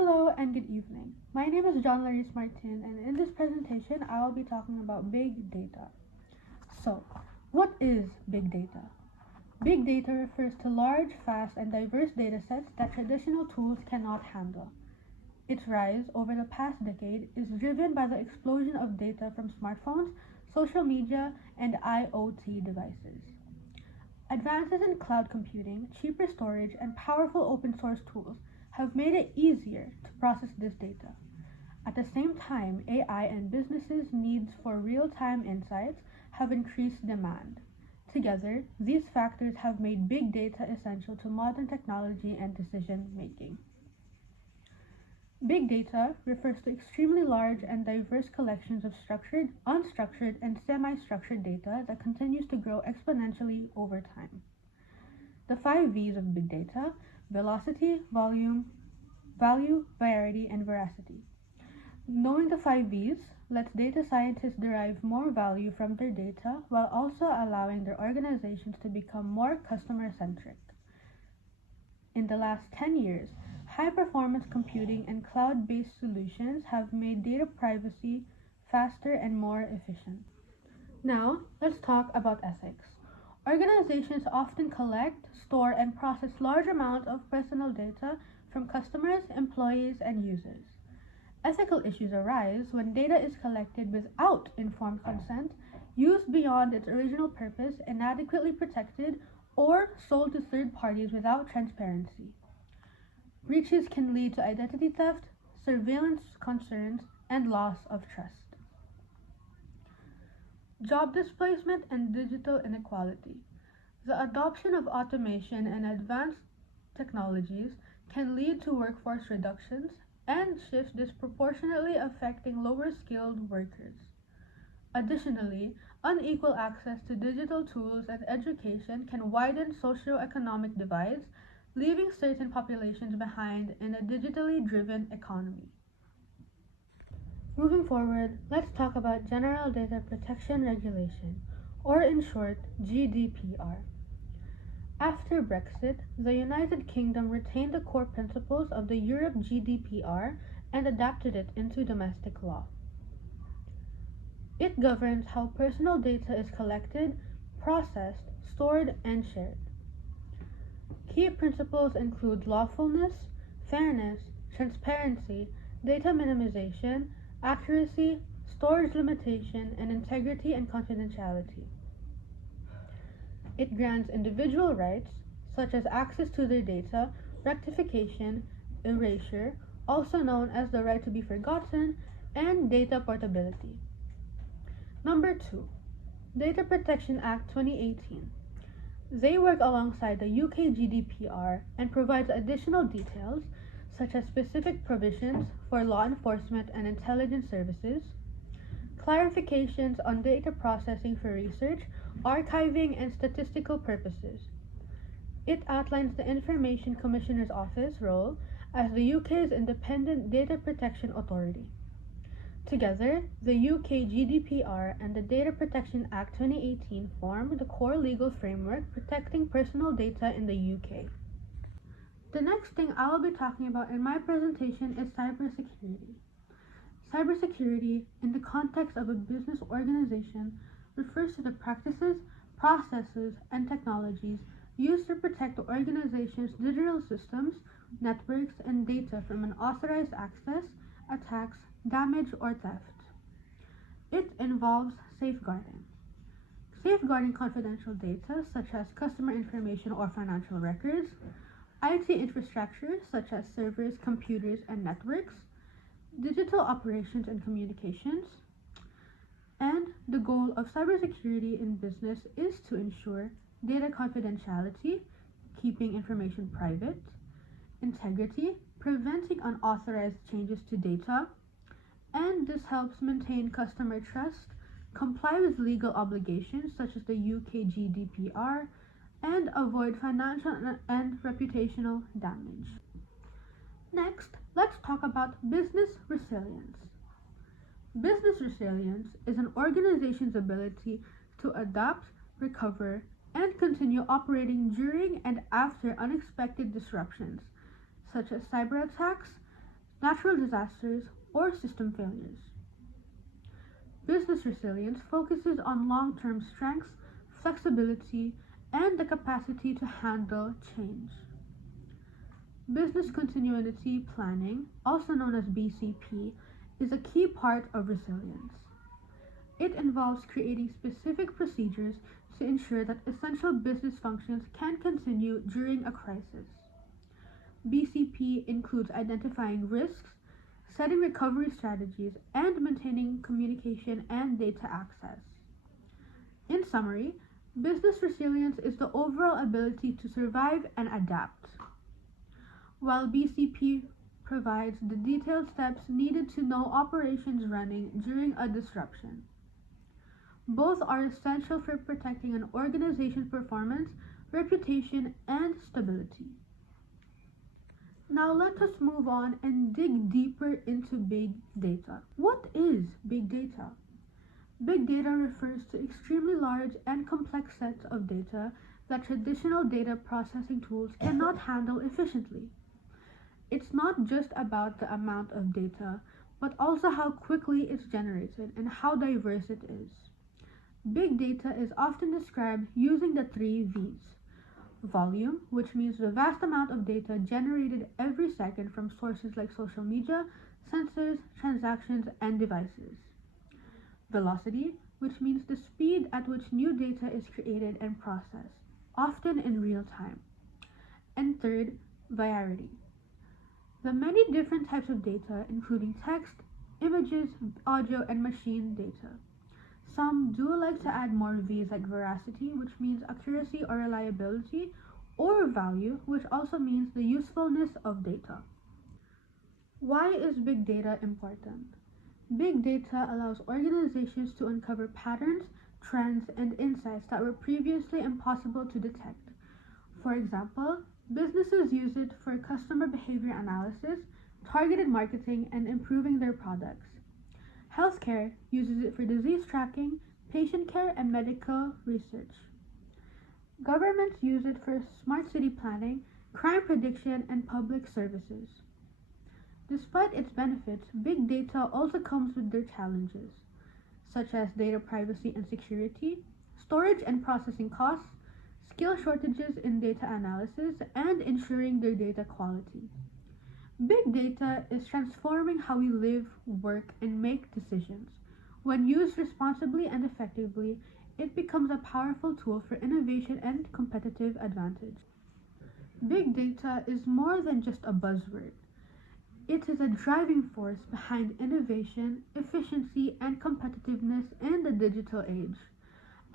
Hello and good evening. My name is John Laris Martin, and in this presentation, I'll be talking about big data. So, what is big data? Big data refers to large, fast, and diverse data sets that traditional tools cannot handle. Its rise over the past decade is driven by the explosion of data from smartphones, social media, and IoT devices. Advances in cloud computing, cheaper storage, and powerful open source tools have made it easier to process this data. At the same time, AI and businesses' needs for real-time insights have increased demand. Together, these factors have made big data essential to modern technology and decision making. Big data refers to extremely large and diverse collections of structured, unstructured, and semi-structured data that continues to grow exponentially over time. The 5 V's of big data: velocity, volume, value, variety, and veracity. Knowing the 5 V's lets data scientists derive more value from their data while also allowing their organizations to become more customer-centric. In the last 10 years, high-performance computing and cloud-based solutions have made data privacy faster and more efficient. Now, let's talk about ethics. Organizations often collect, store, and process large amounts of personal data from customers, employees, and users. Ethical issues arise when data is collected without informed consent, used beyond its original purpose, inadequately protected, or sold to third parties without transparency. Breaches can lead to identity theft, surveillance concerns, and loss of trust. Job displacement and digital inequality. The adoption of automation and advanced technologies can lead to workforce reductions and shifts disproportionately affecting lower skilled workers. Additionally, unequal access to digital tools and education can widen socioeconomic divides, leaving certain populations behind in a digitally driven economy. Moving forward, let's talk about General Data Protection Regulation, or in short, GDPR. After Brexit, the United Kingdom retained the core principles of the Europe GDPR and adapted it into domestic law. It governs how personal data is collected, processed, stored, and shared. Key principles include lawfulness, fairness, transparency, data minimization, accuracy, storage limitation, and integrity and confidentiality. It grants individual rights, such as access to their data, rectification, erasure, also known as the right to be forgotten, and data portability. Number 2. Data Protection Act 2018. They work alongside the UK GDPR and provides additional details, such as specific provisions for law enforcement and intelligence services, clarifications on data processing for research, archiving, and statistical purposes. It outlines the Information Commissioner's Office role as the UK's independent data protection authority. Together, the UK GDPR and the Data Protection Act 2018 form the core legal framework protecting personal data in the UK. The next thing I will be talking about in my presentation is cybersecurity. Cybersecurity, in the context of a business organization, refers to the practices, processes, and technologies used to protect the organization's digital systems, networks, and data from unauthorized access, attacks, damage, or theft. It involves safeguarding. Safeguarding confidential data such as customer information or financial records, IT infrastructure such as servers, computers, and networks, digital operations and communications, and the goal of cybersecurity in business is to ensure data confidentiality, keeping information private, integrity, preventing unauthorized changes to data, and this helps maintain customer trust, comply with legal obligations such as the UK GDPR, and avoid financial and reputational damage. Next, let's talk about business resilience. Business resilience is an organization's ability to adapt, recover, and continue operating during and after unexpected disruptions, such as cyber attacks, natural disasters, or system failures. Business resilience focuses on long-term strengths, flexibility, and the capacity to handle change. Business continuity planning, also known as BCP, is a key part of resilience. It involves creating specific procedures to ensure that essential business functions can continue during a crisis. BCP includes identifying risks, setting recovery strategies, and maintaining communication and data access. In summary, business resilience is the overall ability to survive and adapt, while BCP provides the detailed steps needed to know operations running during a disruption. Both are essential for protecting an organization's performance, reputation, and stability. Now let us move on and dig deeper into big data. What is big data? Big data refers to extremely large and complex sets of data that traditional data processing tools cannot handle efficiently. It's not just about the amount of data, but also how quickly it's generated and how diverse it is. Big data is often described using the three V's. Volume, which means the vast amount of data generated every second from sources like social media, sensors, transactions, and devices. Velocity, which means the speed at which new data is created and processed, often in real time. And third, variety. The many different types of data, including text, images, audio, and machine data. Some do like to add more V's like veracity, which means accuracy or reliability, or value, which also means the usefulness of data. Why is big data important? Big data allows organizations to uncover patterns, trends, and insights that were previously impossible to detect. For example, businesses use it for customer behavior analysis, targeted marketing, and improving their products. Healthcare uses it for disease tracking, patient care, and medical research. Governments use it for smart city planning, crime prediction, and public services. Despite its benefits, big data also comes with their challenges, such as data privacy and security, storage and processing costs, skill shortages in data analysis, and ensuring their data quality. Big data is transforming how we live, work, and make decisions. When used responsibly and effectively, it becomes a powerful tool for innovation and competitive advantage. Big data is more than just a buzzword. It is a driving force behind innovation, efficiency, and competitiveness in the digital age.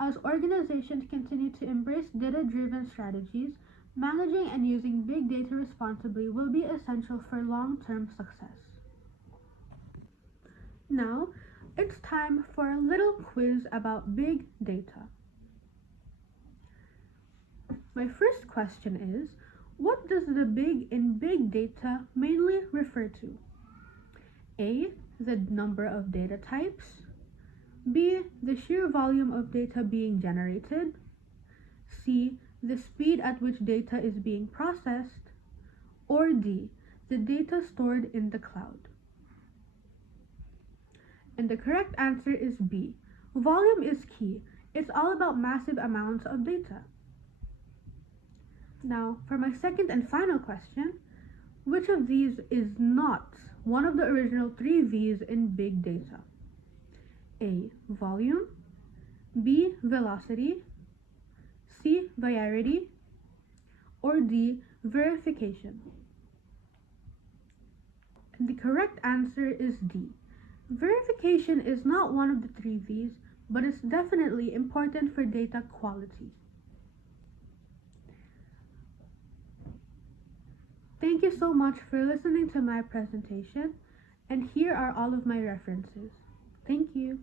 As organizations continue to embrace data-driven strategies, managing and using big data responsibly will be essential for long-term success. Now, it's time for a little quiz about big data. My first question is, what does the big in big data mainly refer to? A. The number of data types. B. The sheer volume of data being generated. C. The speed at which data is being processed. Or D. The data stored in the cloud. And the correct answer is B. Volume is key. It's all about massive amounts of data. Now, for my second and final question, which of these is not one of the original three V's in big data? A. Volume. B. Velocity. C. Variety. Or D. Verification. And the correct answer is D. Verification is not one of the three V's, but it's definitely important for data quality. Thank you so much for listening to my presentation, and here are all of my references. Thank you.